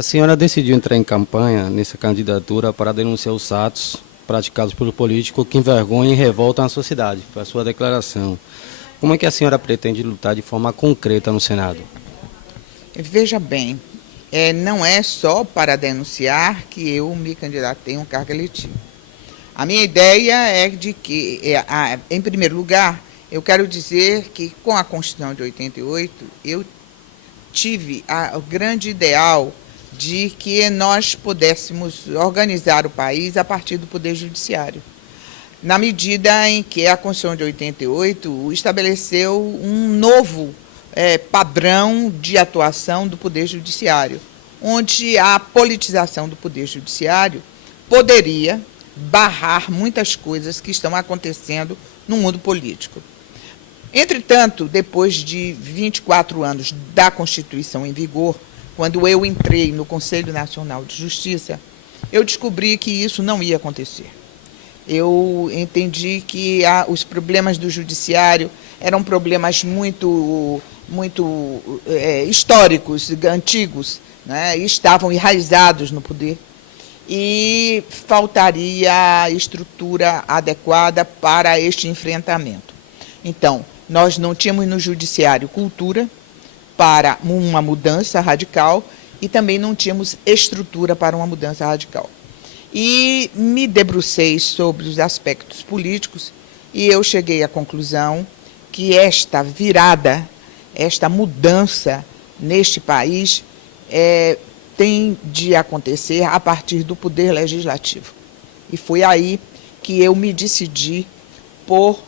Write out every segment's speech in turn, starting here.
A senhora decidiu entrar em campanha nessa candidatura para denunciar os atos praticados pelo político que envergonham e revoltam a sociedade. Foi a sua declaração. Como é que a senhora pretende lutar de forma concreta no Senado? Veja bem, não é só para denunciar que eu me candidatei a um cargo eletivo. A minha ideia é de que, em primeiro lugar, eu quero dizer que com a Constituição de 88, eu tive o grande ideal de que nós pudéssemos organizar o país a partir do Poder Judiciário, na medida em que a Constituição de 88 estabeleceu um novo padrão de atuação do Poder Judiciário, onde a politização do Poder Judiciário poderia barrar muitas coisas que estão acontecendo no mundo político. Entretanto, depois de 24 anos da Constituição em vigor, quando eu entrei no Conselho Nacional de Justiça, eu descobri que isso não ia acontecer. Eu entendi que os problemas do judiciário eram problemas muito históricos, antigos, né, e estavam enraizados no poder, e faltaria estrutura adequada para este enfrentamento. Então, nós não tínhamos no judiciário cultura para uma mudança radical e também não tínhamos estrutura para uma mudança radical. E me debrucei sobre os aspectos políticos e eu cheguei à conclusão que esta virada, esta mudança neste país tem de acontecer a partir do poder legislativo. E foi aí que eu me decidi por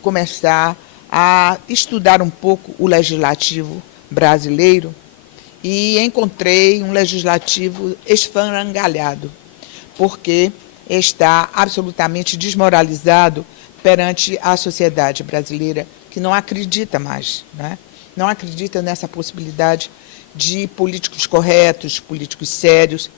começar a estudar um pouco o legislativo brasileiro e encontrei um legislativo esfarangalhado, porque está absolutamente desmoralizado perante a sociedade brasileira, que não acredita mais, né? Não acredita nessa possibilidade de políticos corretos, políticos sérios,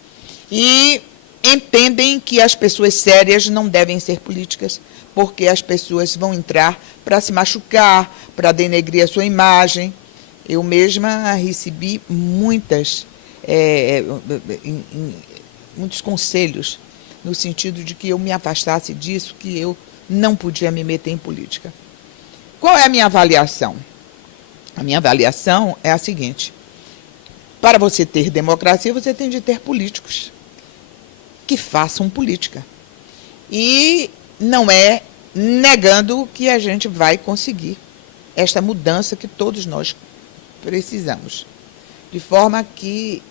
e entendem que as pessoas sérias não devem ser políticas, porque as pessoas vão entrar para se machucar, para denegrir a sua imagem. Eu mesma recebi muitos conselhos, no sentido de que eu me afastasse disso, que eu não podia me meter em política. Qual é a minha avaliação? A minha avaliação é a seguinte: para você ter democracia, você tem de ter políticos que façam política. E não é negando que a gente vai conseguir esta mudança que todos nós precisamos. De forma que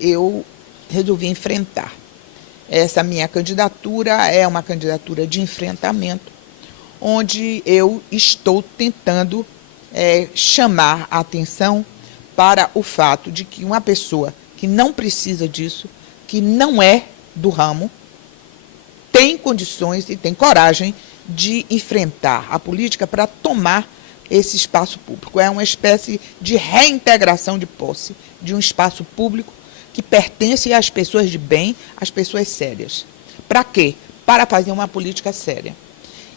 eu resolvi enfrentar. Essa minha candidatura é uma candidatura de enfrentamento, onde eu estou tentando chamar a atenção para o fato de que uma pessoa que não precisa disso, que não é do ramo, tem condições e tem coragem de enfrentar a política para tomar esse espaço público. É uma espécie de reintegração de posse de um espaço público que pertence às pessoas de bem, às pessoas sérias. Para quê? Para fazer uma política séria.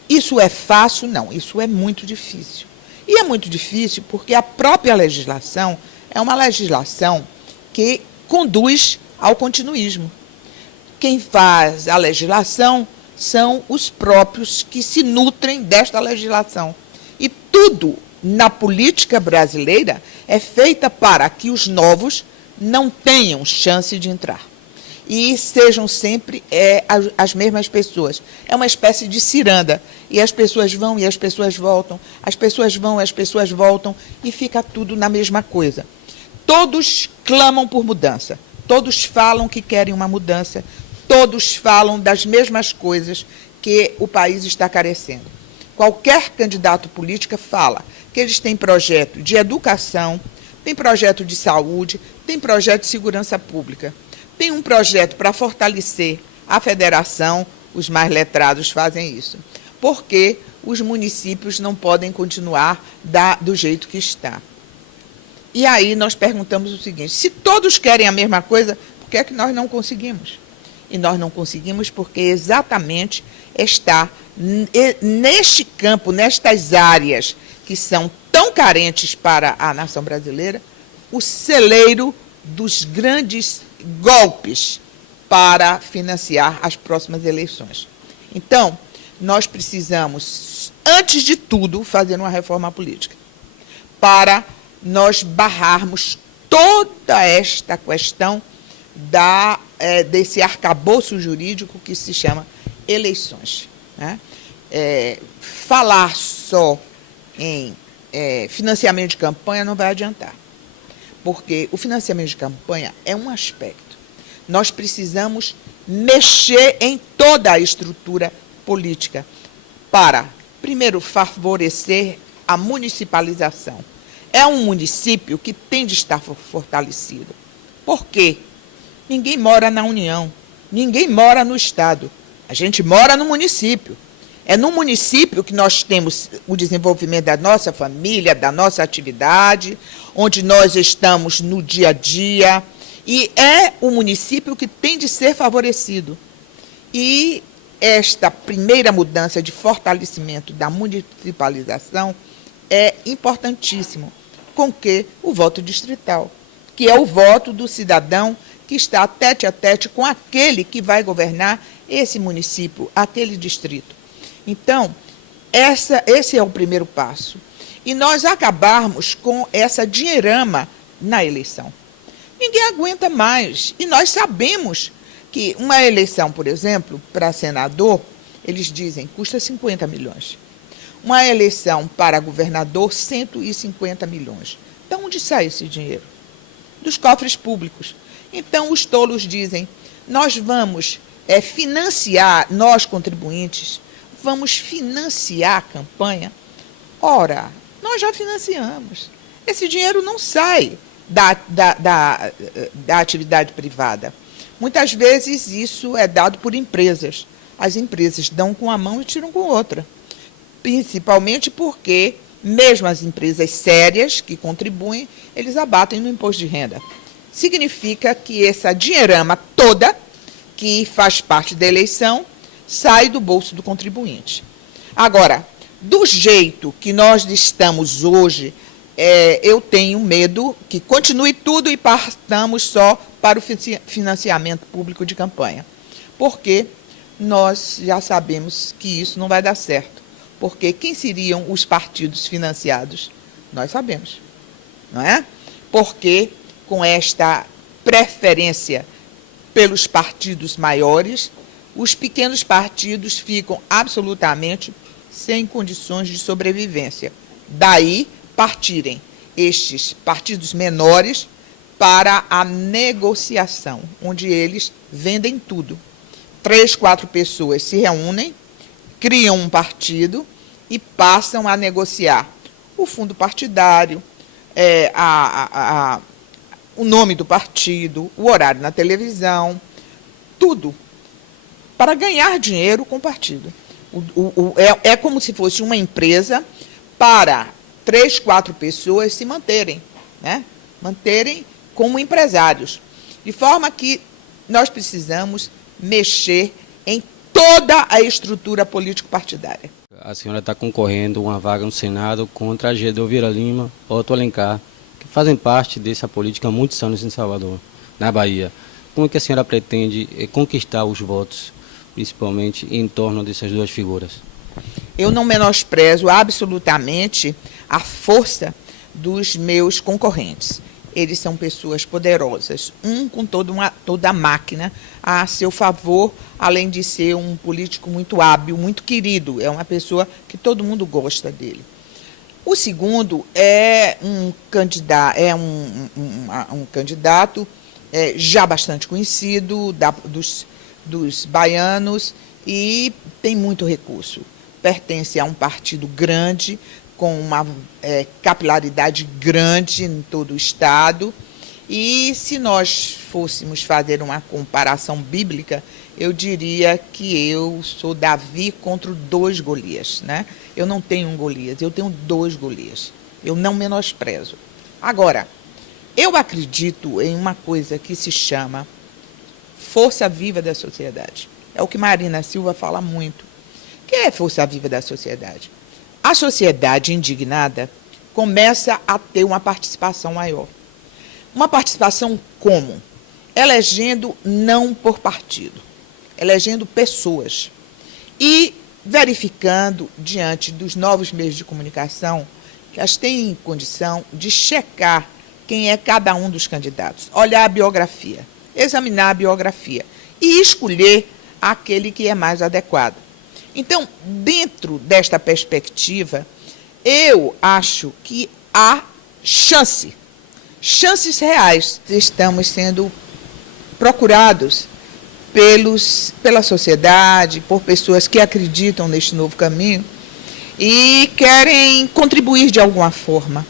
Isso é fácil? Não, isso é muito difícil. E é muito difícil porque a própria legislação é uma legislação que conduz ao continuismo. Quem faz a legislação são os próprios que se nutrem desta legislação. E tudo na política brasileira é feita para que os novos não tenham chance de entrar. E sejam sempre as mesmas pessoas. É uma espécie de ciranda. E as pessoas vão e as pessoas voltam, as pessoas vão e as pessoas voltam, e fica tudo na mesma coisa. Todos clamam por mudança, todos falam que querem uma mudança, todos falam das mesmas coisas que o país está carecendo. Qualquer candidato político fala que eles têm projeto de educação, tem projeto de saúde, tem projeto de segurança pública, tem um projeto para fortalecer a federação, os mais letrados fazem isso, porque os municípios não podem continuar do jeito que está. E aí nós perguntamos o seguinte: se todos querem a mesma coisa, por que é que nós não conseguimos? E nós não conseguimos porque exatamente está neste campo, nestas áreas que são tão carentes para a nação brasileira, o celeiro dos grandes golpes para financiar as próximas eleições. Então, nós precisamos, antes de tudo, fazer uma reforma política, para nós barrarmos toda esta questão desse arcabouço jurídico que se chama eleições, né? Falar só em financiamento de campanha não vai adiantar, porque o financiamento de campanha é um aspecto. Nós precisamos mexer em toda a estrutura política para, primeiro, favorecer a municipalização. É um município que tem de estar fortalecido. Por quê? Ninguém mora na União, ninguém mora no Estado. A gente mora no município. É no município que nós temos o desenvolvimento da nossa família, da nossa atividade, onde nós estamos no dia a dia. E é o município que tem de ser favorecido. E esta primeira mudança de fortalecimento da municipalização é importantíssimo, com que o voto distrital, que é o voto do cidadão que está tete a tete com aquele que vai governar esse município, aquele distrito. Então, esse é o primeiro passo. E nós acabarmos com essa dinheirama na eleição. Ninguém aguenta mais. E nós sabemos que uma eleição, por exemplo, para senador, eles dizem, custa 50 milhões. Uma eleição para governador, 150 milhões. De onde sai esse dinheiro? Dos cofres públicos. Então, os tolos dizem, nós vamos financiar, nós contribuintes, vamos financiar a campanha. Ora, nós já financiamos. Esse dinheiro não sai da atividade privada. Muitas vezes isso é dado por empresas. As empresas dão com a mão e tiram com outra. Principalmente porque, mesmo as empresas sérias que contribuem, eles abatem no imposto de renda. Significa que essa dinheirama toda, que faz parte da eleição, sai do bolso do contribuinte. Agora, do jeito que nós estamos hoje, eu tenho medo que continue tudo e partamos só para o financiamento público de campanha. Porque nós já sabemos que isso não vai dar certo. Porque quem seriam os partidos financiados? Nós sabemos, não é? Porque com esta preferência pelos partidos maiores, os pequenos partidos ficam absolutamente sem condições de sobrevivência. Daí partirem estes partidos menores para a negociação, onde eles vendem tudo. 3, 4 pessoas se reúnem, criam um partido e passam a negociar o fundo partidário, o nome do partido, o horário na televisão, tudo, para ganhar dinheiro com o partido. É como se fosse uma empresa para 3, 4 pessoas se manterem, né? Manterem como empresários. De forma que nós precisamos mexer em toda a estrutura político-partidária. A senhora está concorrendo a uma vaga no Senado contra a Gedel Vieira Lima, Otto Alencar, que fazem parte dessa política há muitos anos em Salvador, na Bahia. Como é que a senhora pretende conquistar os votos, principalmente em torno dessas duas figuras? Eu não menosprezo absolutamente a força dos meus concorrentes. Eles são pessoas poderosas, com toda a máquina a seu favor, além de ser um político muito hábil, muito querido. É uma pessoa que todo mundo gosta dele. O segundo é um candidato já bastante conhecido dos baianos e tem muito recurso. Pertence a um partido grande, com uma capilaridade grande em todo o Estado. E se nós fôssemos fazer uma comparação bíblica, eu diria que eu sou Davi contra 2 Golias, né? Eu não tenho um Golias, eu tenho 2 Golias. Eu não menosprezo. Agora, eu acredito em uma coisa que se chama força viva da sociedade. É o que Marina Silva fala muito. O que é força viva da sociedade? A sociedade indignada começa a ter uma participação maior. Uma participação como? Elegendo não por partido, elegendo pessoas e verificando, diante dos novos meios de comunicação, que elas têm condição de checar quem é cada um dos candidatos, olhar a biografia, examinar a biografia e escolher aquele que é mais adequado. Então, dentro desta perspectiva, eu acho que há chances reais. Estamos sendo procurados pela sociedade, por pessoas que acreditam neste novo caminho e querem contribuir de alguma forma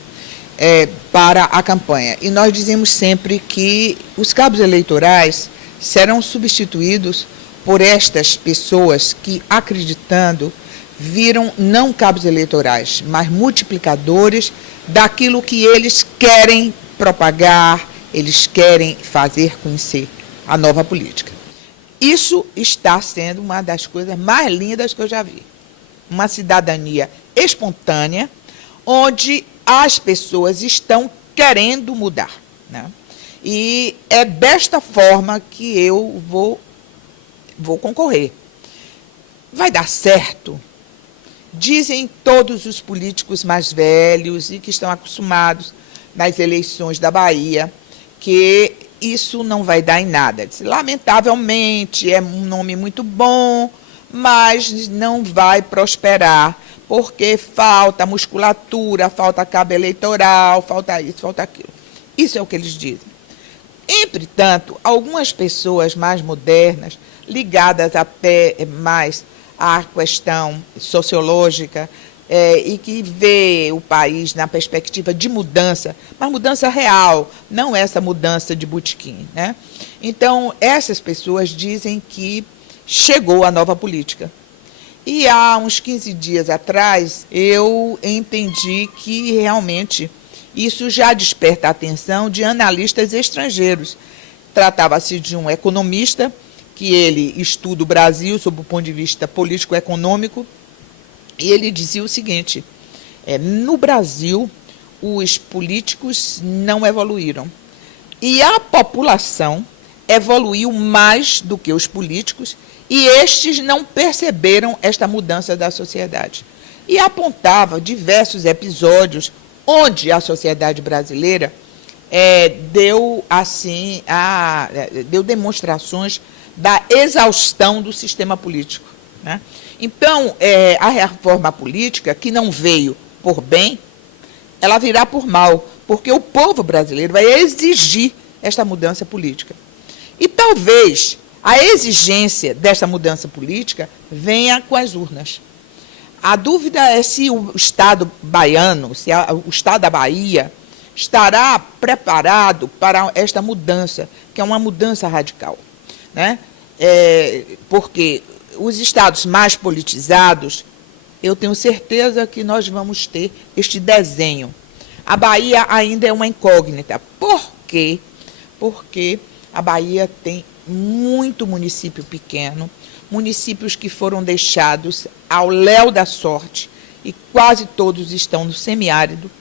para a campanha. E nós dizemos sempre que os cabos eleitorais serão substituídos por estas pessoas que, acreditando, viram não cabos eleitorais, mas multiplicadores daquilo que eles querem propagar, eles querem fazer conhecer a nova política. Isso está sendo uma das coisas mais lindas que eu já vi. Uma cidadania espontânea, onde as pessoas estão querendo mudar, né? E é desta forma que eu vou concorrer. Vai dar certo? Dizem todos os políticos mais velhos e que estão acostumados nas eleições da Bahia que isso não vai dar em nada. Lamentavelmente, é um nome muito bom, mas não vai prosperar, porque falta musculatura, falta cabo eleitoral, falta isso, falta aquilo. Isso é o que eles dizem. Entretanto, algumas pessoas mais modernas, ligadas mais à questão sociológica, e que vê o país na perspectiva de mudança, mas mudança real, não essa mudança de botequim, né? Então, essas pessoas dizem que chegou a nova política. E há uns 15 dias atrás, eu entendi que realmente isso já desperta a atenção de analistas estrangeiros. Tratava-se de um economista, que ele estuda o Brasil sob o ponto de vista político-econômico, e ele dizia o seguinte: no Brasil, os políticos não evoluíram. E a população evoluiu mais do que os políticos, e estes não perceberam esta mudança da sociedade. E apontava diversos episódios onde a sociedade brasileira deu demonstrações da exaustão do sistema político, né? Então, a reforma política, que não veio por bem, ela virá por mal, porque o povo brasileiro vai exigir esta mudança política. E talvez a exigência desta mudança política venha com as urnas. A dúvida é se o Estado baiano, se o Estado da Bahia, estará preparado para esta mudança, que é uma mudança radical, né? Porque os estados mais politizados, eu tenho certeza que nós vamos ter este desenho. A Bahia ainda é uma incógnita. Por quê? Porque a Bahia tem muito município pequeno, municípios que foram deixados ao léu da sorte, e quase todos estão no semiárido.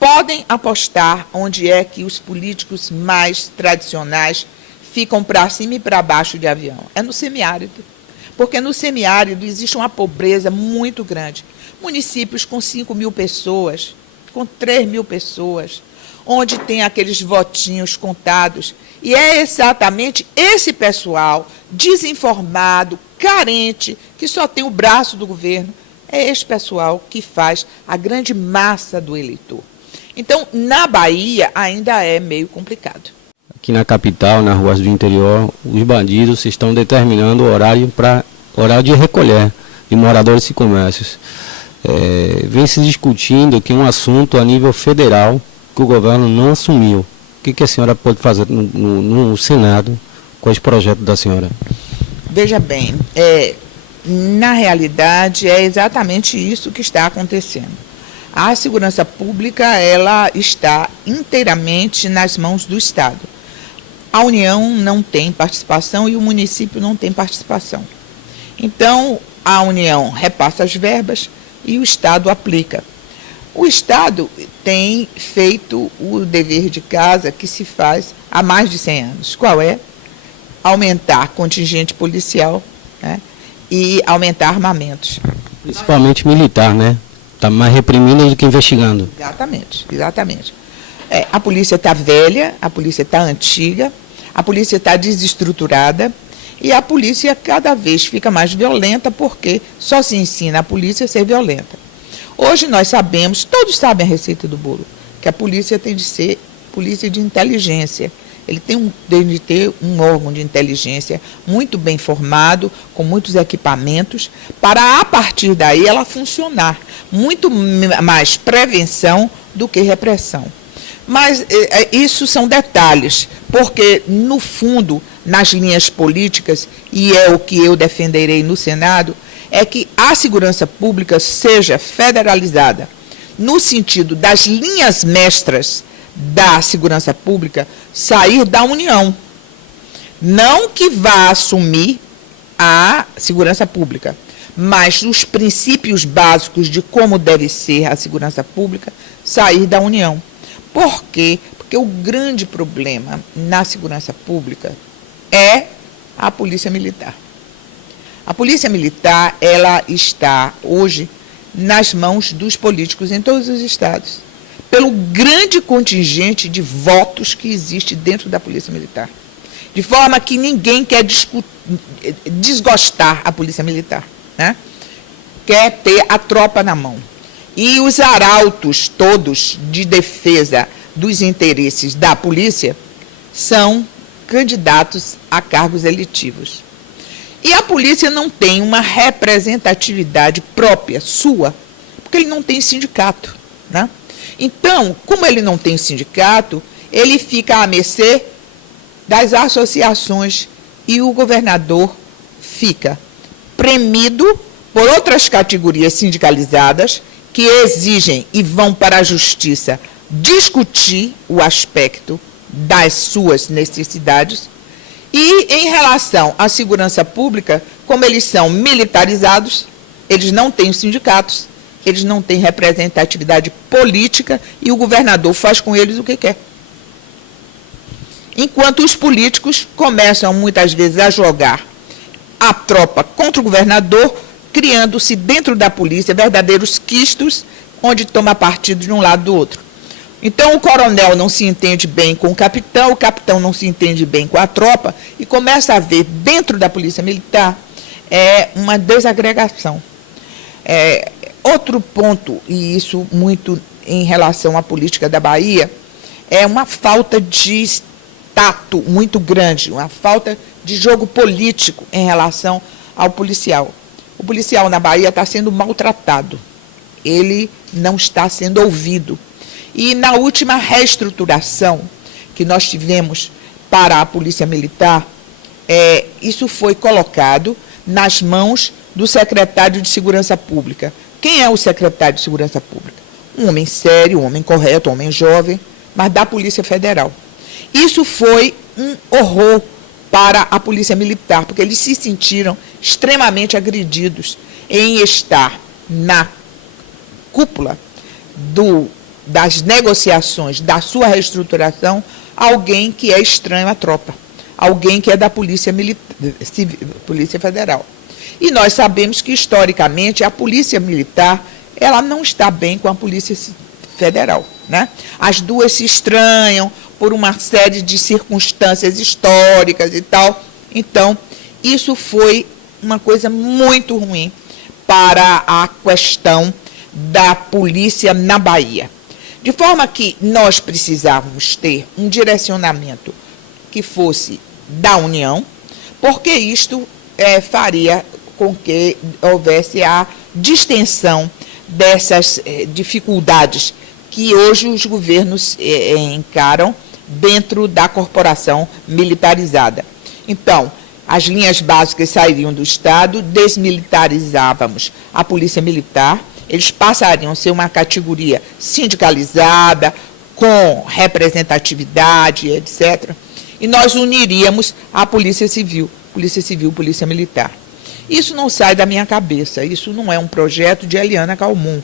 Podem apostar onde é que os políticos mais tradicionais ficam para cima e para baixo de avião. É no semiárido. Porque no semiárido existe uma pobreza muito grande. Municípios com 5.000 pessoas, com 3.000 pessoas, onde tem aqueles votinhos contados. E é exatamente esse pessoal desinformado, carente, que só tem o braço do governo, é esse pessoal que faz a grande massa do eleitor. Então, na Bahia, ainda é meio complicado. Aqui na capital, nas ruas do interior, os bandidos estão determinando o horário de recolher de moradores e comércios. Vem se discutindo que é um assunto a nível federal que o governo não assumiu. O que a senhora pode fazer no Senado com esse projeto da senhora? Veja bem, na realidade é exatamente isso que está acontecendo. A segurança pública, ela está inteiramente nas mãos do Estado. A União não tem participação e o município não tem participação. Então, a União repassa as verbas e o Estado aplica. O Estado tem feito o dever de casa que se faz há mais de 100 anos. Qual é? Aumentar contingente policial, né, e aumentar armamentos. Principalmente militar, né? Está mais reprimindo do que investigando. Exatamente, exatamente. A polícia está velha, a polícia está antiga, a polícia está desestruturada e a polícia cada vez fica mais violenta porque só se ensina a polícia a ser violenta. Hoje nós sabemos, todos sabem a receita do bolo, que a polícia tem de ser polícia de inteligência. Ele tem de ter um órgão de inteligência muito bem formado, com muitos equipamentos, para a partir daí ela funcionar. Muito mais prevenção do que repressão. Mas isso são detalhes, porque, no fundo, nas linhas políticas, e é o que eu defenderei no Senado, é que a segurança pública seja federalizada, no sentido das linhas mestras da segurança pública sair da União. Não que vá assumir a segurança pública, mas os princípios básicos de como deve ser a segurança pública sair da União. Por quê? Porque o grande problema na segurança pública é a polícia militar. A polícia militar, ela está hoje nas mãos dos políticos em todos os estados, pelo grande contingente de votos que existe dentro da polícia militar. De forma que ninguém quer desgostar a polícia militar, né? Quer ter a tropa na mão. E os arautos todos de defesa dos interesses da polícia são candidatos a cargos eletivos. E a polícia não tem uma representatividade própria, sua, porque ele não tem sindicato, né? Então, como ele não tem sindicato, ele fica à mercê das associações e o governador fica premido por outras categorias sindicalizadas que exigem e vão para a justiça discutir o aspecto das suas necessidades. E, em relação à segurança pública, como eles são militarizados, eles não têm sindicatos, eles não têm representatividade política e o governador faz com eles o que quer. Enquanto os políticos começam, muitas vezes, a jogar a tropa contra o governador, criando-se dentro da polícia verdadeiros quistos, onde toma partido de um lado do outro. Então, o coronel não se entende bem com o capitão não se entende bem com a tropa, e começa a haver, dentro da polícia militar, uma desagregação. Outro ponto, e isso muito em relação à política da Bahia, é uma falta de tato muito grande, uma falta de jogo político em relação ao policial. O policial na Bahia está sendo maltratado, ele não está sendo ouvido. E na última reestruturação que nós tivemos para a Polícia Militar, isso foi colocado nas mãos do secretário de Segurança Pública. Quem é o secretário de Segurança Pública? Um homem sério, um homem correto, um homem jovem, mas da Polícia Federal. Isso foi um horror para a Polícia Militar, porque eles se sentiram extremamente agredidos em estar na cúpula das negociações, da sua reestruturação, alguém que é estranho à tropa, alguém que é da Polícia Federal. E nós sabemos que, historicamente, a Polícia Militar ela não está bem com a Polícia Federal, né? As duas se estranham por uma série de circunstâncias históricas e tal. Então, isso foi uma coisa muito ruim para a questão da polícia na Bahia. De forma que nós precisávamos ter um direcionamento que fosse da União, porque isto faria com que houvesse a distensão dessas dificuldades que hoje os governos encaram dentro da corporação militarizada. Então, as linhas básicas sairiam do Estado, desmilitarizávamos a Polícia Militar, eles passariam a ser uma categoria sindicalizada, com representatividade, etc. E nós uniríamos a Polícia Civil, Polícia Militar. Isso não sai da minha cabeça, isso não é um projeto de Eliana Calmon.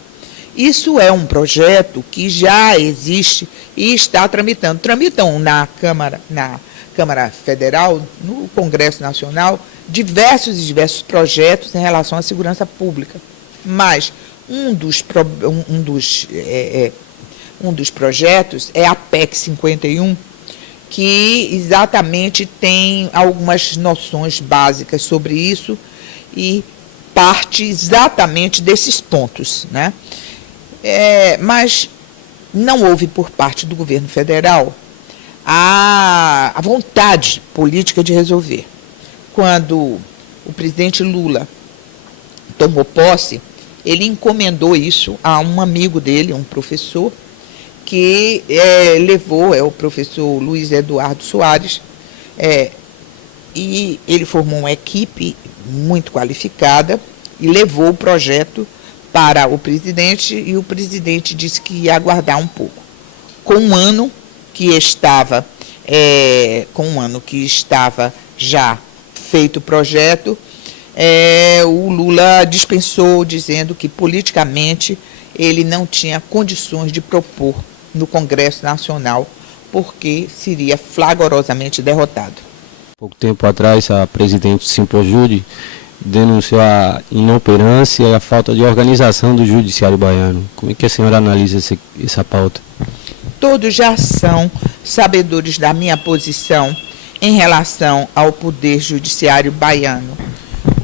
Isso é um projeto que já existe e está tramitando. Tramitam na Câmara Federal, no Congresso Nacional, diversos projetos em relação à segurança pública. Mas um dos projetos é a PEC 51, que exatamente tem algumas noções básicas sobre isso e parte exatamente desses pontos, né? Mas não houve por parte do governo federal a vontade política de resolver. Quando o presidente Lula tomou posse, ele encomendou isso a um amigo dele, um professor, que levou, é o professor Luiz Eduardo Soares, e ele formou uma equipe muito qualificada e levou o projeto para o presidente, e o presidente disse que ia aguardar um pouco. Com um ano que estava já feito o projeto, o Lula dispensou, dizendo que politicamente ele não tinha condições de propor no Congresso Nacional, porque seria flagrosamente derrotado. Pouco tempo atrás, a presidente Simpojude denunciou a inoperância e a falta de organização do judiciário baiano. Como é que a senhora analisa essa pauta? Todos já são sabedores da minha posição em relação ao poder judiciário baiano.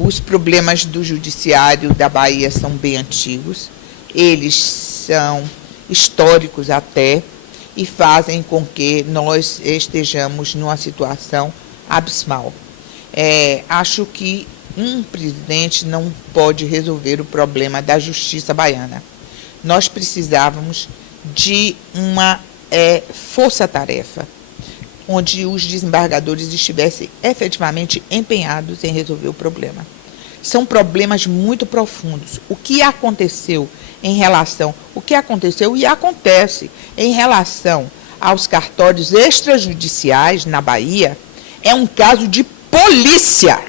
Os problemas do judiciário da Bahia são bem antigos, eles são históricos até, e fazem com que nós estejamos numa situação abismal. Acho que um presidente não pode resolver o problema da justiça baiana. Nós precisávamos de uma força-tarefa, onde os desembargadores estivessem efetivamente empenhados em resolver o problema. São problemas muito profundos. O que aconteceu e acontece em relação aos cartórios extrajudiciais na Bahia é um caso de polícia.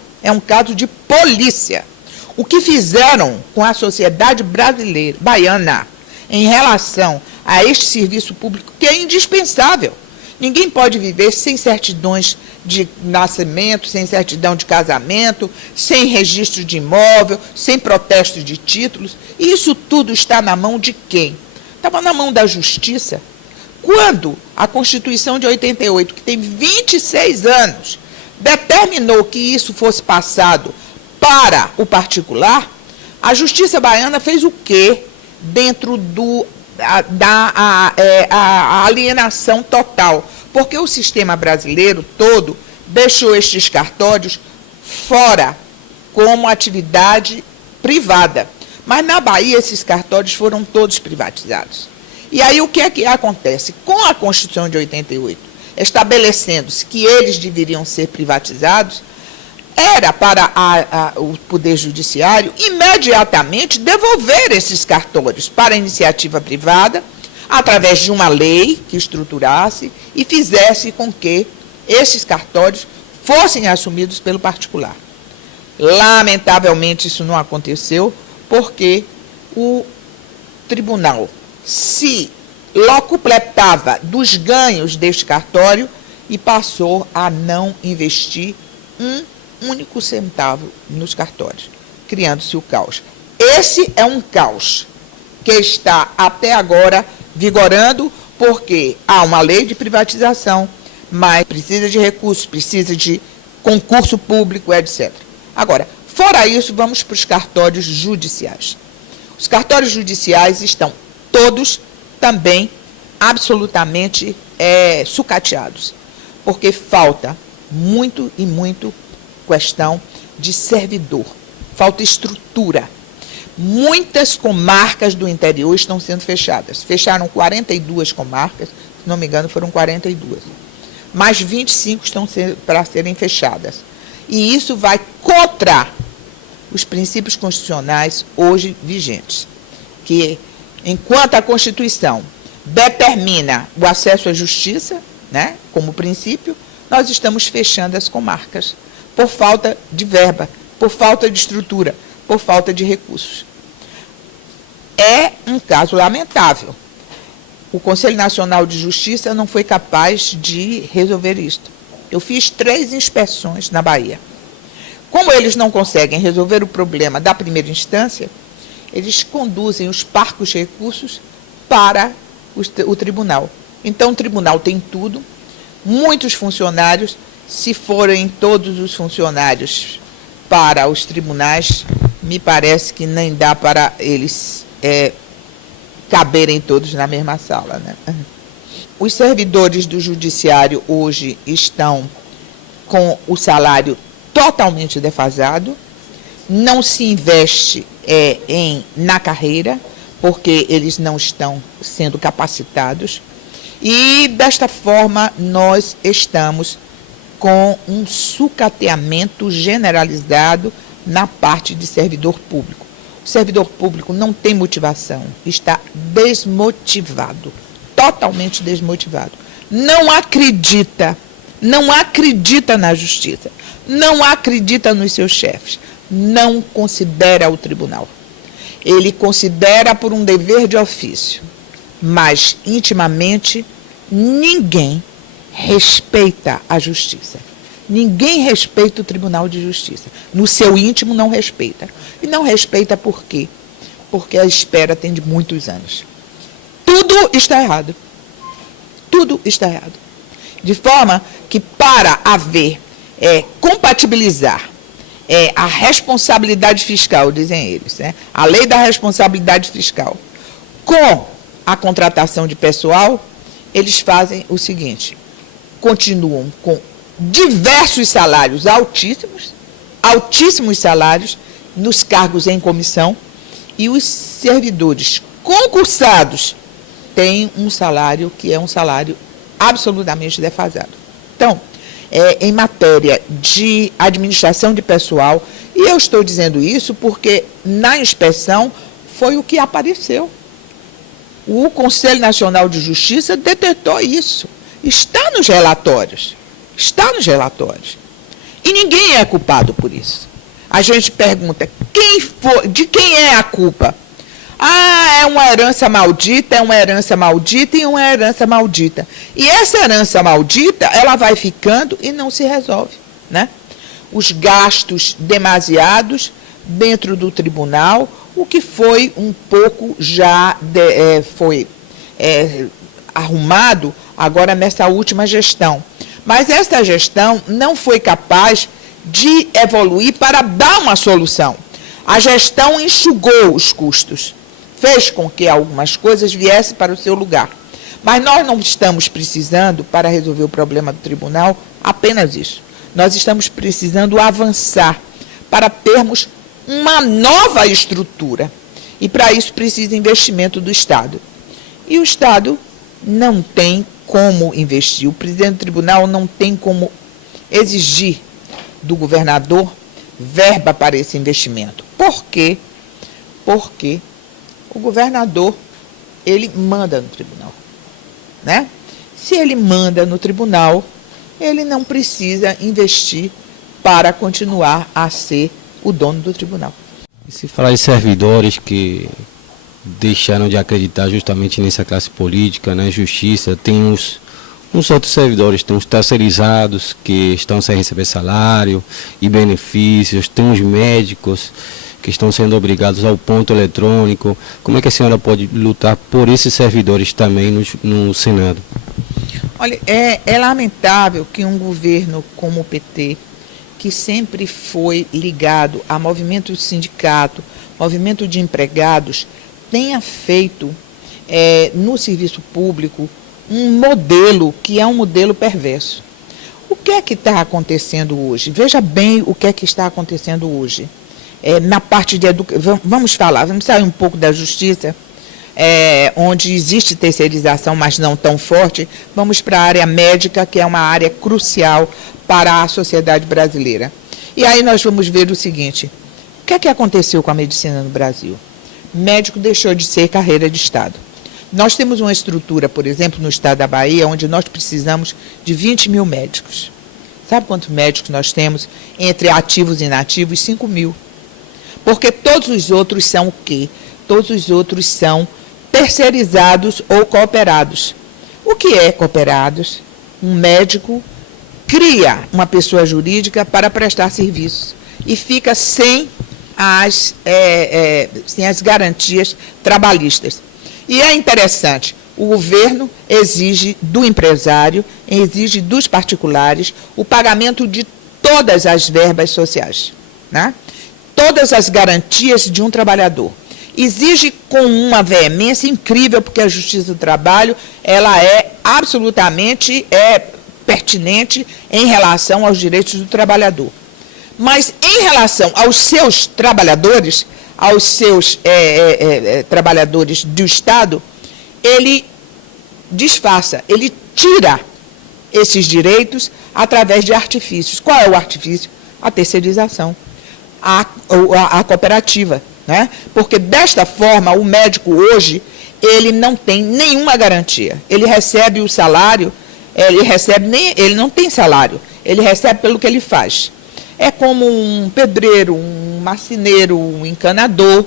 O que fizeram com a sociedade brasileira, baiana, em relação a este serviço público, que é indispensável. Ninguém pode viver sem certidões de nascimento, sem certidão de casamento, sem registro de imóvel, sem protesto de títulos. E isso tudo está na mão de quem? Estava na mão da Justiça. Quando a Constituição de 88, que tem 26 anos, determinou que isso fosse passado para o particular, a Justiça baiana fez o quê? Dentro da alienação total, porque o sistema brasileiro todo deixou estes cartórios fora como atividade privada. Mas na Bahia esses cartórios foram todos privatizados. E aí o que é que acontece? Com a Constituição de 88, estabelecendo-se que eles deveriam ser privatizados, era para o Poder Judiciário imediatamente devolver esses cartórios para a iniciativa privada, através de uma lei que estruturasse e fizesse com que esses cartórios fossem assumidos pelo particular. Lamentavelmente, isso não aconteceu, porque o tribunal se locupletava dos ganhos deste cartório e passou a não investir um único centavo nos cartórios, criando-se o caos. Esse é um caos que está até agora vigorando, porque há uma lei de privatização, mas precisa de recursos, precisa de concurso público, etc. Agora, fora isso, vamos para os cartórios judiciais. Os cartórios judiciais estão todos também absolutamente sucateados, porque falta muito questão de servidor, falta estrutura. Muitas comarcas do interior estão sendo fechadas. Fecharam 42 comarcas, se não me engano, foram 42. Mais 25 estão para serem fechadas. E isso vai contra os princípios constitucionais hoje vigentes, que, enquanto a Constituição determina o acesso à justiça, né, como princípio, nós estamos fechando as comarcas por falta de verba, por falta de estrutura, por falta de recursos. É um caso lamentável. O Conselho Nacional de Justiça não foi capaz de resolver isto. Eu fiz 3 inspeções na Bahia. Como eles não conseguem resolver o problema da primeira instância, eles conduzem os parcos recursos para o tribunal. Então, o tribunal tem tudo, muitos funcionários. Se forem todos os funcionários para os tribunais, me parece que nem dá para eles caberem todos na mesma sala, né? Os servidores do judiciário hoje estão com o salário totalmente defasado, não se investe na carreira, porque eles não estão sendo capacitados, e desta forma nós estamos com um sucateamento generalizado na parte de servidor público. O servidor público não tem motivação, está desmotivado, totalmente desmotivado. Não acredita na justiça, não acredita nos seus chefes, não considera o tribunal. Ele considera por um dever de ofício, mas intimamente ninguém respeita a justiça. Ninguém respeita o Tribunal de Justiça. No seu íntimo não respeita. E não respeita por quê? Porque a espera tem de muitos anos. Tudo está errado. Tudo está errado. De forma que, para haver, compatibilizar a responsabilidade fiscal, dizem eles, né? A lei da responsabilidade fiscal, com a contratação de pessoal, eles fazem o seguinte: continuam com diversos salários altíssimos salários nos cargos em comissão, e os servidores concursados têm um salário que é um salário absolutamente defasado. Então, em matéria de administração de pessoal, e eu estou dizendo isso porque na inspeção foi o que apareceu. O Conselho Nacional de Justiça detectou isso. Está nos relatórios. Está nos relatórios. E ninguém é culpado por isso. A gente pergunta, de quem é a culpa? Ah, é uma herança maldita, e uma herança maldita. E essa herança maldita, ela vai ficando e não se resolve, né? Os gastos demasiados dentro do tribunal, o que foi um pouco já foi arrumado agora nessa última gestão. Mas essa gestão não foi capaz de evoluir para dar uma solução. A gestão enxugou os custos, fez com que algumas coisas viessem para o seu lugar. Mas nós não estamos precisando, para resolver o problema do tribunal, apenas isso. Nós estamos precisando avançar para termos uma nova estrutura. E para isso precisa investimento do Estado. E o Estado não tem como investir. O presidente do tribunal não tem como exigir do governador verba para esse investimento. Por quê? Porque o governador, ele manda no tribunal, né? Se ele manda no tribunal, ele não precisa investir para continuar a ser o dono do tribunal. E se falar de servidores que deixaram de acreditar justamente nessa classe política, na justiça, tem uns outros servidores, tem os terceirizados que estão sem receber salário e benefícios, tem os médicos que estão sendo obrigados ao ponto eletrônico. Como é que a senhora pode lutar por esses servidores também no Senado? Olha, é lamentável que um governo como o PT, que sempre foi ligado a movimento de sindicato, movimento de empregados, tenha feito no serviço público um modelo que é um modelo perverso. O que é que está acontecendo hoje? Veja bem o que é que está acontecendo hoje. Na parte de educação, vamos sair um pouco da justiça, onde existe terceirização, mas não tão forte. Vamos para a área médica, que é uma área crucial para a sociedade brasileira. E aí nós vamos ver o seguinte: o que é que aconteceu com a medicina no Brasil? Médico deixou de ser carreira de Estado. Nós temos uma estrutura, por exemplo, no estado da Bahia, onde nós precisamos de 20 mil médicos. Sabe quantos médicos nós temos? Entre ativos e inativos, 5 mil. Porque todos os outros são o quê? Todos os outros são terceirizados ou cooperados. O que é cooperados? Um médico cria uma pessoa jurídica para prestar serviços e fica sem as garantias trabalhistas. E é interessante, o governo exige do empresário, exige dos particulares o pagamento de todas as verbas sociais, né? Todas as garantias de um trabalhador. Exige com uma veemência incrível, porque a Justiça do Trabalho ela é absolutamente pertinente em relação aos direitos do trabalhador. Mas em relação aos seus trabalhadores, aos seus trabalhadores do Estado, ele disfarça, ele tira esses direitos através de artifícios. Qual é o artifício? A terceirização, a cooperativa, né? Porque desta forma o médico hoje ele não tem nenhuma garantia. Ele recebe o salário, ele não tem salário, ele recebe pelo que ele faz. É como um pedreiro, um marceneiro, um encanador,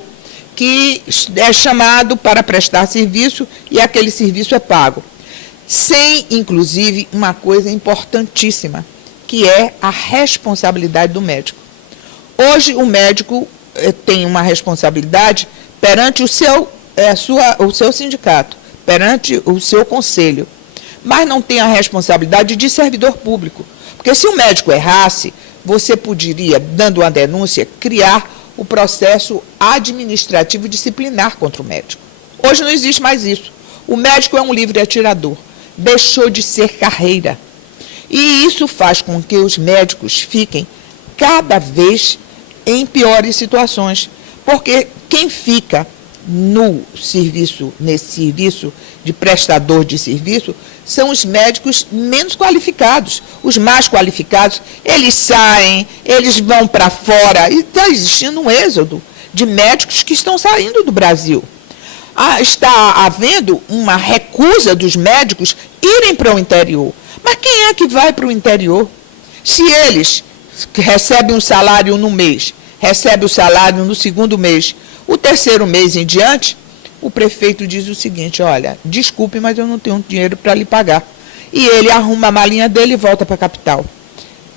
que é chamado para prestar serviço e aquele serviço é pago. Sem, inclusive, uma coisa importantíssima, que é a responsabilidade do médico. Hoje, o médico tem uma responsabilidade perante o seu sindicato, perante o seu conselho, mas não tem a responsabilidade de servidor público. Porque se o médico errasse, você poderia, dando uma denúncia, criar o processo administrativo disciplinar contra o médico. Hoje não existe mais isso. O médico é um livre atirador. Deixou de ser carreira. E isso faz com que os médicos fiquem cada vez em piores situações. Porque quem fica nesse serviço de prestador de serviço são os médicos menos qualificados. Os mais qualificados, eles saem, eles vão para fora, e está existindo um êxodo de médicos que estão saindo do Brasil. Está havendo uma recusa dos médicos irem para o interior. Mas quem é que vai para o interior? Se eles recebem um salário no mês, recebem o salário no segundo mês, o terceiro mês em diante, o prefeito diz o seguinte: olha, desculpe, mas eu não tenho dinheiro para lhe pagar. E ele arruma a malinha dele e volta para a capital.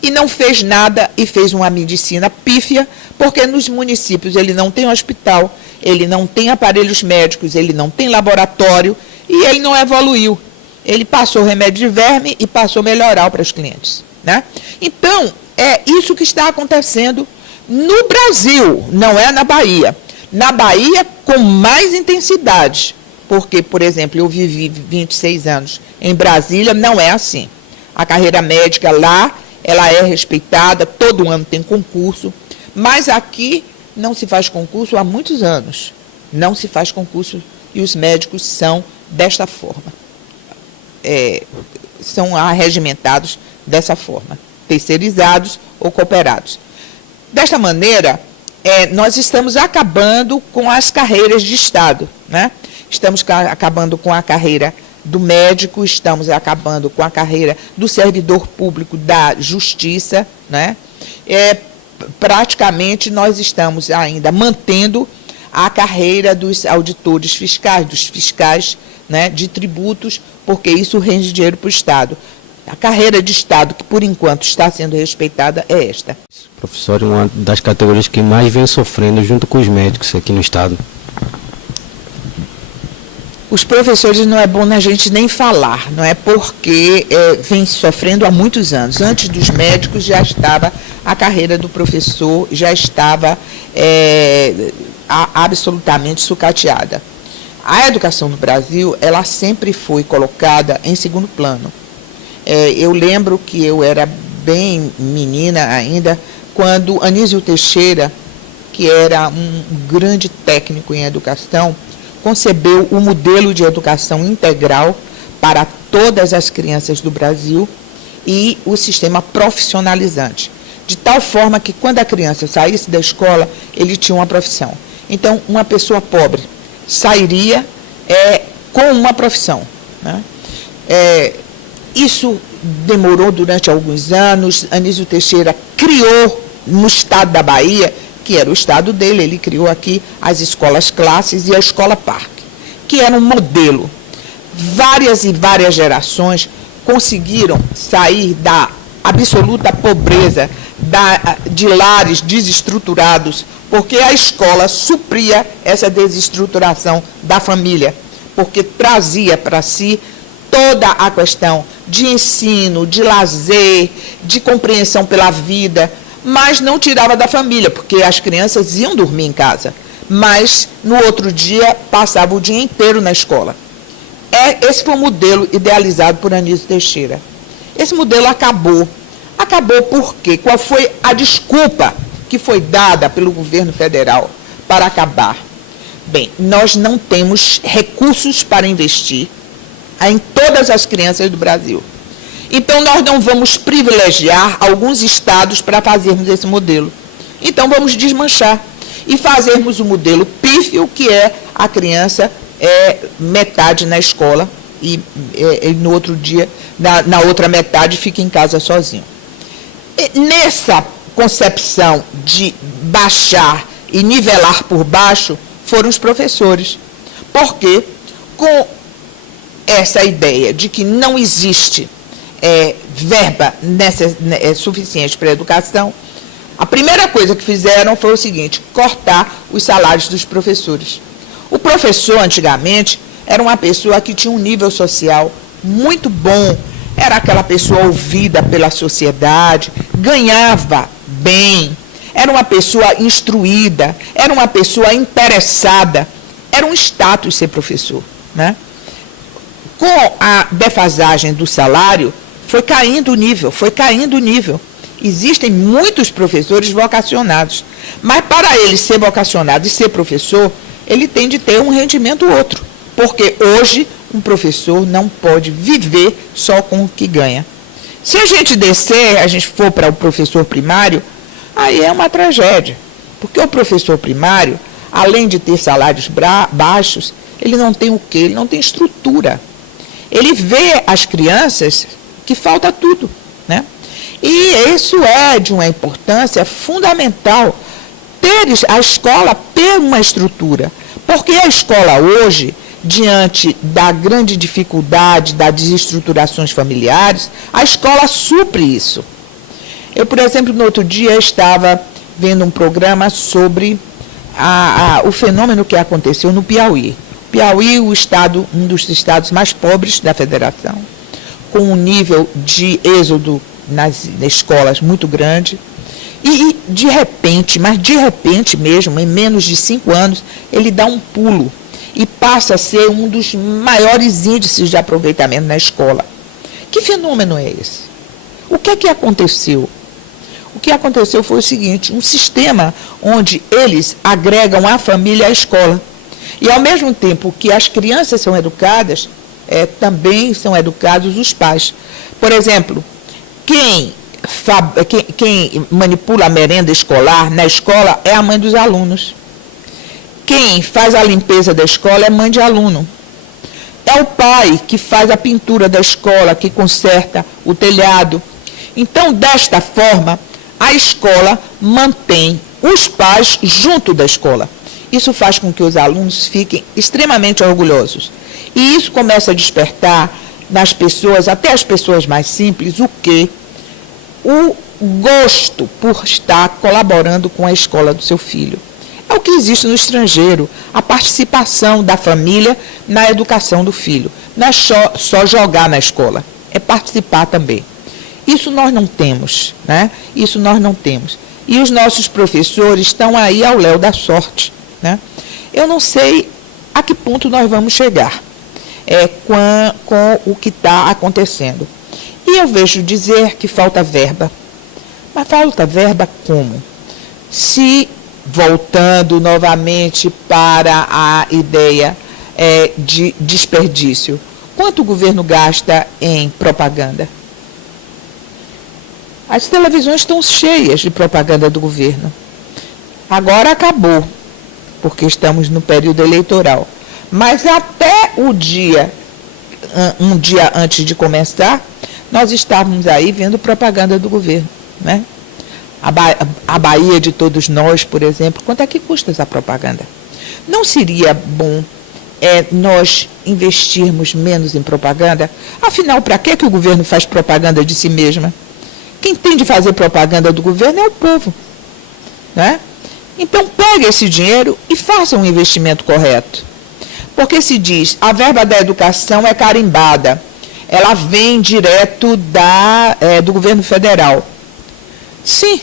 E não fez nada e fez uma medicina pífia, porque nos municípios ele não tem hospital, ele não tem aparelhos médicos, ele não tem laboratório e ele não evoluiu. Ele passou remédio de verme e passou melhoral para os clientes, né? Então, é isso que está acontecendo no Brasil, não é na Bahia. Na Bahia, com mais intensidade, porque, por exemplo, eu vivi 26 anos em Brasília, não é assim. A carreira médica lá, ela é respeitada, todo ano tem concurso, mas aqui não se faz concurso há muitos anos. Não se faz concurso e os médicos são desta forma. São arregimentados dessa forma, terceirizados ou cooperados. Desta maneira, nós estamos acabando com as carreiras de Estado, né? Estamos acabando com a carreira do médico, estamos acabando com a carreira do servidor público da justiça, né? Praticamente nós estamos ainda mantendo a carreira dos auditores fiscais, dos fiscais, né, de tributos, porque isso rende dinheiro para o Estado. A carreira de Estado, que por enquanto está sendo respeitada, é esta. Professor, uma das categorias que mais vem sofrendo junto com os médicos aqui no Estado. Os professores não é bom a gente nem falar, não é, porque vem sofrendo há muitos anos. Antes dos médicos já estava a carreira do professor, já estava absolutamente sucateada. A educação no Brasil, ela sempre foi colocada em segundo plano. Eu lembro que eu era bem menina ainda, quando Anísio Teixeira, que era um grande técnico em educação, concebeu o modelo de educação integral para todas as crianças do Brasil e o sistema profissionalizante, de tal forma que quando a criança saísse da escola, ele tinha uma profissão. Então, uma pessoa pobre sairia com uma profissão, né? Isso demorou durante alguns anos. Anísio Teixeira criou no estado da Bahia, que era o estado dele, ele criou aqui as escolas classes e a escola parque, que era um modelo. Várias e várias gerações conseguiram sair da absoluta pobreza, de lares desestruturados, porque a escola supria essa desestruturação da família, porque trazia para si toda a questão de ensino, de lazer, de compreensão pela vida, mas não tirava da família, porque as crianças iam dormir em casa, mas no outro dia passavam o dia inteiro na escola. Esse foi o modelo idealizado por Anísio Teixeira. Esse modelo acabou. Acabou por quê? Qual foi a desculpa que foi dada pelo governo federal para acabar? Bem, nós não temos recursos para investir em todas as crianças do Brasil. Então, nós não vamos privilegiar alguns estados para fazermos esse modelo. Então, vamos desmanchar e fazermos o modelo pífio, que é a criança metade na escola e no outro dia, na outra metade, fica em casa sozinho. E nessa concepção de baixar e nivelar por baixo, foram os professores. Porque, com essa ideia de que não existe verba suficiente para a educação, a primeira coisa que fizeram foi o seguinte: cortar os salários dos professores. O professor, antigamente, era uma pessoa que tinha um nível social muito bom, era aquela pessoa ouvida pela sociedade, ganhava bem, era uma pessoa instruída, era uma pessoa interessada, era um status ser professor, né? Com a defasagem do salário, foi caindo o nível. Existem muitos professores vocacionados, mas para ele ser vocacionado e ser professor, ele tem de ter um rendimento outro, porque hoje um professor não pode viver só com o que ganha. Se a gente for para o professor primário, aí é uma tragédia, porque o professor primário, além de ter salários baixos, ele não tem o quê? Ele não tem estrutura. Ele vê as crianças que falta tudo, né? E isso é de uma importância fundamental, a escola ter uma estrutura, porque a escola hoje, diante da grande dificuldade das desestruturações familiares, a escola supre isso. Eu, por exemplo, no outro dia estava vendo um programa sobre o fenômeno que aconteceu no Piauí. Piauí, um dos estados mais pobres da federação, com um nível de êxodo nas escolas muito grande, e de repente mesmo, em menos de 5 anos, ele dá um pulo e passa a ser um dos maiores índices de aproveitamento na escola. Que fenômeno é esse? O que é que aconteceu? O que aconteceu foi o seguinte: um sistema onde eles agregam a família à escola. E, ao mesmo tempo que as crianças são educadas, também são educados os pais. Por exemplo, quem manipula a merenda escolar na escola é a mãe dos alunos. Quem faz a limpeza da escola é mãe de aluno. É o pai que faz a pintura da escola, que conserta o telhado. Então, desta forma, a escola mantém os pais junto da escola. Isso faz com que os alunos fiquem extremamente orgulhosos. E isso começa a despertar nas pessoas, até as pessoas mais simples, o quê? O gosto por estar colaborando com a escola do seu filho. É o que existe no estrangeiro, a participação da família na educação do filho. Não é só jogar na escola, é participar também. Isso nós não temos, né? Isso nós não temos. E os nossos professores estão aí ao léu da sorte, né? Eu não sei a que ponto nós vamos chegar com o que está acontecendo. E eu vejo dizer que falta verba. Mas falta verba como? Se, voltando novamente para a ideia de desperdício, quanto o governo gasta em propaganda? As televisões estão cheias de propaganda do governo. Agora acabou, porque estamos no período eleitoral. Mas até um dia antes de começar, nós estávamos aí vendo propaganda do governo, né? a Bahia de todos nós, por exemplo, quanto é que custa essa propaganda? Não seria bom nós investirmos menos em propaganda? Afinal, para que o governo faz propaganda de si mesma? Quem tem de fazer propaganda do governo é o povo, né? Então, pegue esse dinheiro e faça um investimento correto. Porque se diz, a verba da educação é carimbada, ela vem direto do governo federal. Sim,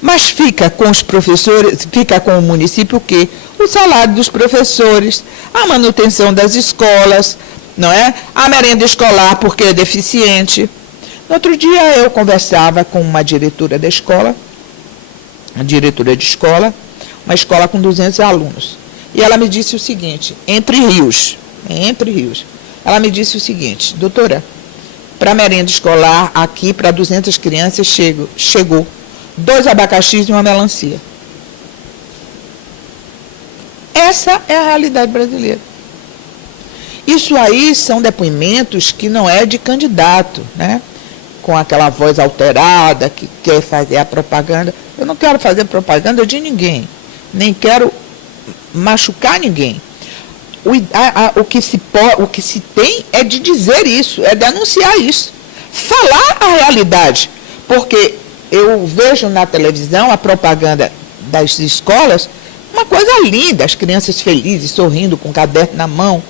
mas fica com os professores, fica com o município o quê? O salário dos professores, a manutenção das escolas, não é? A merenda escolar, porque é deficiente. No outro dia eu conversava com uma diretora da escola, uma diretora de escola, uma escola com 200 alunos. E ela me disse o seguinte, Entre Rios, ela me disse o seguinte, doutora, para a merenda escolar aqui, para 200 crianças, chegou 2 abacaxis e uma melancia. Essa é a realidade brasileira. Isso aí são depoimentos que não é de candidato, né? Com aquela voz alterada, que quer fazer a propaganda. Eu não quero fazer propaganda de ninguém, nem quero machucar ninguém. O que se tem é de dizer isso, é de anunciar isso. Falar a realidade, porque eu vejo na televisão a propaganda das escolas, uma coisa linda, as crianças felizes, sorrindo, com caderno na mão.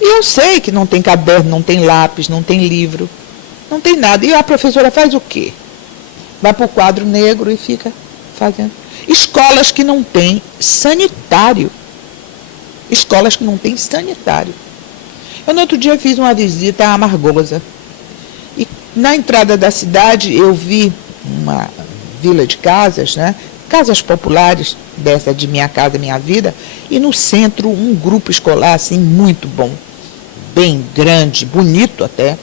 E eu sei que não tem caderno, não tem lápis, não tem livro, não tem nada. E a professora faz o quê? Vai para o quadro negro e fica fazendo. Escolas que não têm sanitário. Escolas que não têm sanitário. Eu, no outro dia, fiz uma visita à Amargosa. E na entrada da cidade, eu vi uma vila de casas, né? Casas populares, dessa de Minha Casa Minha Vida, e no centro um grupo escolar, assim, muito bom, bem grande, bonito até.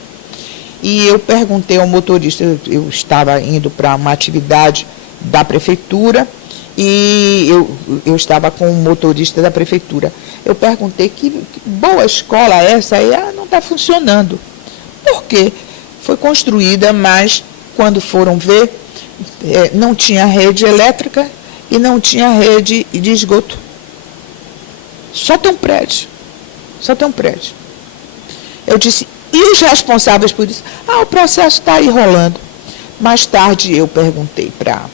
E eu perguntei ao motorista, eu estava indo para uma atividade da prefeitura, e eu estava com o motorista da prefeitura. Eu perguntei que boa escola é essa? E não está funcionando. Por quê? Foi construída, mas quando foram ver, não tinha rede elétrica e não tinha rede de esgoto. Só tem um prédio. Só tem um prédio. Eu disse, e os responsáveis por isso? O processo está aí rolando. Mais tarde eu perguntei para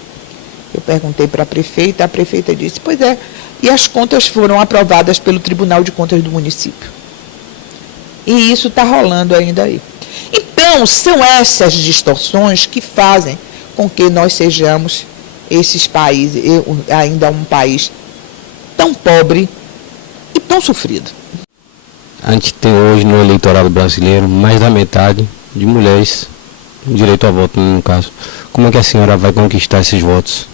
a prefeita disse, pois é, e as contas foram aprovadas pelo Tribunal de Contas do município. E isso está rolando ainda aí. Então, são essas distorções que fazem com que nós sejamos esses países, ainda um país tão pobre e tão sofrido. A gente tem hoje no eleitorado brasileiro mais da metade de mulheres com direito a voto, no caso. Como é que a senhora vai conquistar esses votos?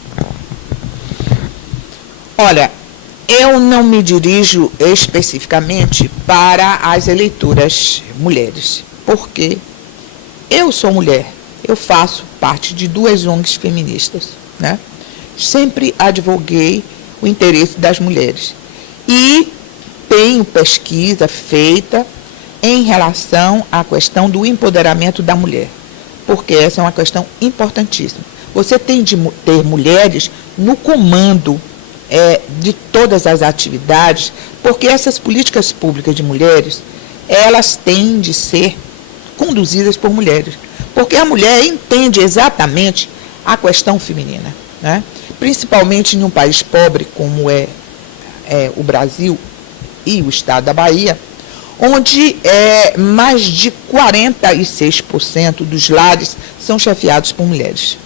Olha, eu não me dirijo especificamente para as eleitoras mulheres, porque eu sou mulher, eu faço parte de 2 ONGs feministas, né? Sempre advoguei o interesse das mulheres e tenho pesquisa feita em relação à questão do empoderamento da mulher, porque essa é uma questão importantíssima. Você tem de ter mulheres no comando de todas as atividades, porque essas políticas públicas de mulheres, elas têm de ser conduzidas por mulheres, porque a mulher entende exatamente a questão feminina, né? Principalmente em um país pobre como é o Brasil e o estado da Bahia, onde mais de 46% dos lares são chefiados por mulheres.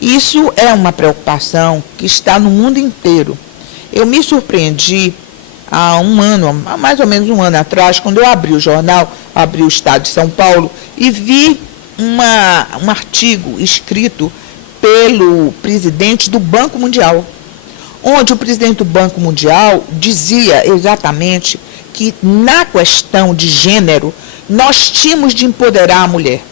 Isso é uma preocupação que está no mundo inteiro. Eu me surpreendi há mais ou menos um ano atrás, quando eu abri o jornal, abri o Estado de São Paulo, e vi um artigo escrito pelo presidente do Banco Mundial, onde o presidente do Banco Mundial dizia exatamente que, na questão de gênero, nós tínhamos de empoderar a mulher,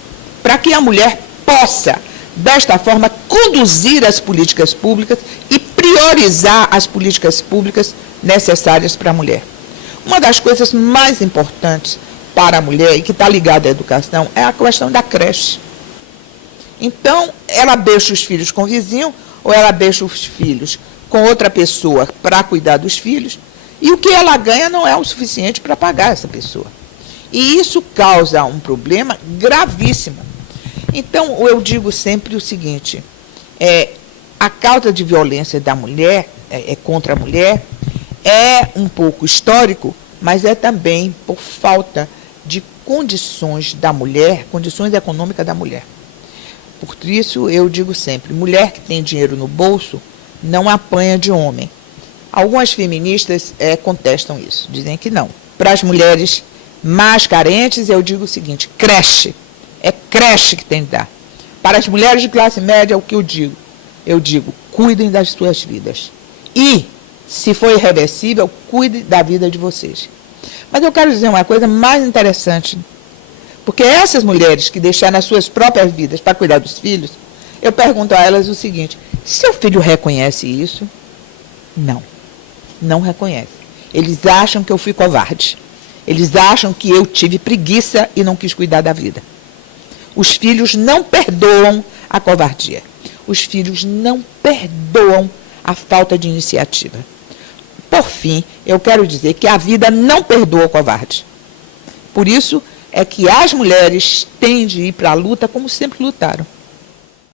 para que a mulher possa, desta forma, conduzir as políticas públicas e priorizar as políticas públicas necessárias para a mulher. Uma das coisas mais importantes para a mulher, e que está ligada à educação, é a questão da creche. Então, ela deixa os filhos com o vizinho, ou ela deixa os filhos com outra pessoa para cuidar dos filhos, e o que ela ganha não é o suficiente para pagar essa pessoa. E isso causa um problema gravíssimo. Então, eu digo sempre o seguinte, a causa de violência da mulher, contra a mulher, é um pouco histórico, mas é também por falta de condições da mulher, condições econômicas da mulher. Por isso, eu digo sempre, mulher que tem dinheiro no bolso não apanha de homem. Algumas feministas contestam isso, dizem que não. Para as mulheres mais carentes, eu digo o seguinte, creche. É creche que tem que dar. Para as mulheres de classe média, é o que eu digo. Eu digo, cuidem das suas vidas. E, se for irreversível, cuide da vida de vocês. Mas eu quero dizer uma coisa mais interessante. Porque essas mulheres que deixaram as suas próprias vidas para cuidar dos filhos, eu pergunto a elas o seguinte, seu filho reconhece isso? Não, não reconhece. Eles acham que eu fui covarde. Eles acham que eu tive preguiça e não quis cuidar da vida. Os filhos não perdoam a covardia. Os filhos não perdoam a falta de iniciativa. Por fim, eu quero dizer que a vida não perdoa o covarde. Por isso é que as mulheres têm de ir para a luta como sempre lutaram.